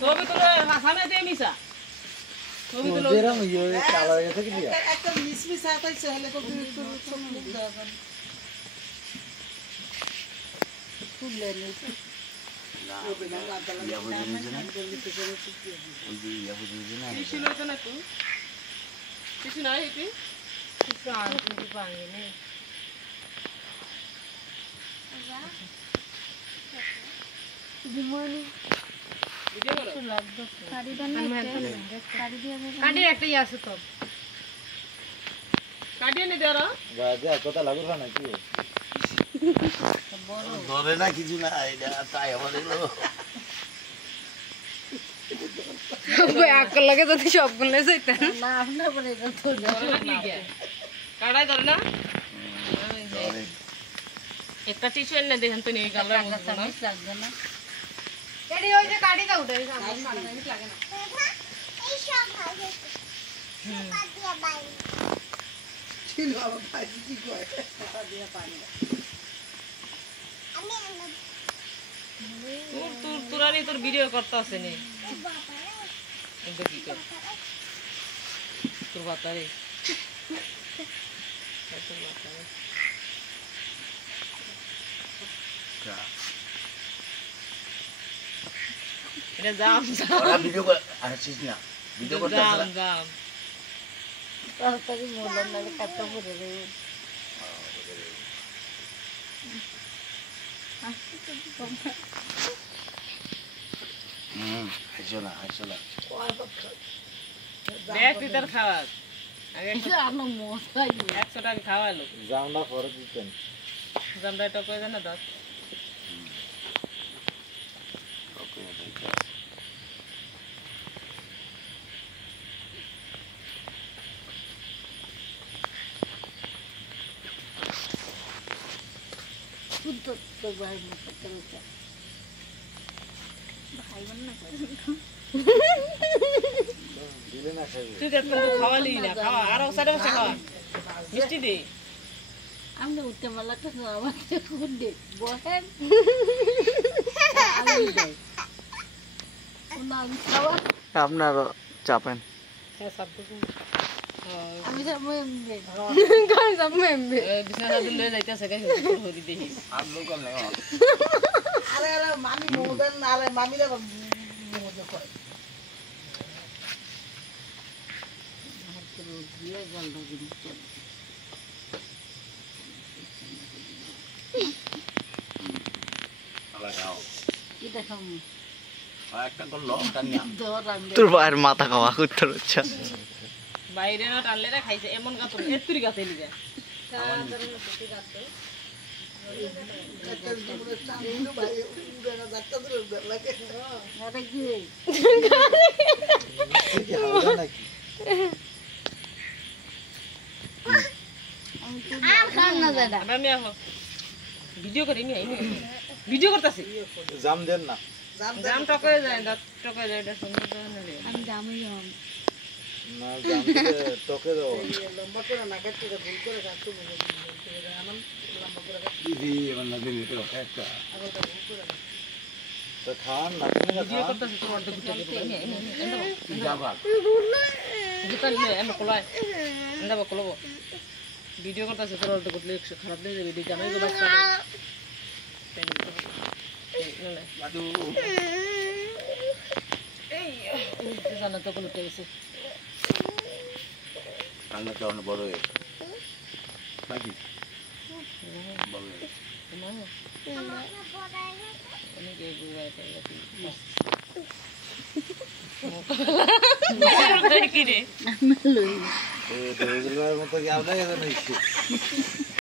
ছবি তুলে মাথানে দিয়ে মিশা ছবি তুলে যেরকম ইয়ে কালো হয়ে গেছে কি দিয়া একটা মিসমিস আতাইছে হলে তো সব মুখ দেওয়া যাবে তুলে নিতে না ইয়া বুঝে নিছে না ওই যে ইয়া বুঝে নিছে না কিছু লইতো না তো কিছু নাই এটি কিছু আনতে পাঙ্গে নেই দিমনি ভিডিও করো লাগতো কাটি দেন না কাটি দিয়ে কাটি একটাই আছে তো কাটিয়ে নি দেরা বাজে কথা লাগো না কি ধরে না কিছু না এটা তাই আমাদের ওই আকল লাগে যদি সবগুলো যাইতেন না আপনার বলে এটা তো কাটাই ধরে না একটা টিস্যু এনে দেখেন তো নিয়ে গালরা মধ্যে না লাগবে না এডি ওই যে কাটি দাও ওটা লাগে না এই সব ভালো পাতিয়া বাই ছিল আমার ভাই কি কয় টাকা দিয়ে পানি আমি তোরানি তোর ভিডিও করতে আছে নি দেখি কর তোর বাতারে এটা জাম ওরা ভিডিও করে আসিস না ভিডিও করতে জাম জাম তাড়াতাড়ি মোলার নালে কাটা পড়ে রে হাসো না দেখ তুই তোর খাওয়া আগে জানো মশাই 100 টাকা খাওয়ালো জামটা পরে দিতেন জামটা এটা কই জানা দাও শুদ্ধ তো ভাই মতো করতে ভাই বোন না দিলে না খাইবে তুই দেখ তো খাওয়ালি না খাওয়া আর সাইডে বসে খাওয়া মিষ্টি দে আমি উঠতে মালা তো আমার কোন দে বহেন আমি খাওয়া আপনারও চাপেন হ্যাঁ সব কিছু আমি সব কাম সব মেম্বে বিছানা দিন লয়ে যাইতাছে গাই হরি দেহি আর লোক নেই আরে আরে মামি মোদন আরে মামিরা মোদ কয় আমার তো দিয়ে গন্ধ দিচ্ছে লাগাও কি দেখাম আর একটা করলো কানিয়া দর আঙ্গে তোর ভাইয়ের মাথা খাওয়া করতে হচ্ছে বাইরে না টানলে রে খাইছে এমন গাছ এতুরি গাছে লিগা একটা জীবনে চাঁদ ভাই উড়ে না যাচ্ছে তো লাগে আরে কি নাকি আর খান না দাদা আমি আহ ভিডিও করি আমি ভিডিও করতেছি জাম দেন না জাম টকে যায় দাঁত টকে যায় এটা সুন্দর না রে আমি দামই যাম না জাম দিলে টকে দাও লম্বা করে না কাটতে ভুল করে কাটতে বলে আনন্দ লম্বা করে দিদি মানে দিদি তো একটা তো খান না ভিডিও করতেছি তোর অর্ধেক গুটে যাবা দোকান নে এমন কোলায় এন্ডা বকলবো ভিডিও করতেছি তোর অর্ধেক গুটলে খারাপ দেই যাবে দি জানাই গো বাচ্চা বাদু এই জানা তো কোন গেছে কান্না তো অনেক বড় হয়ে নাকি বড় হয়ে অনেক এগুলো কি রে মতো কি আপনার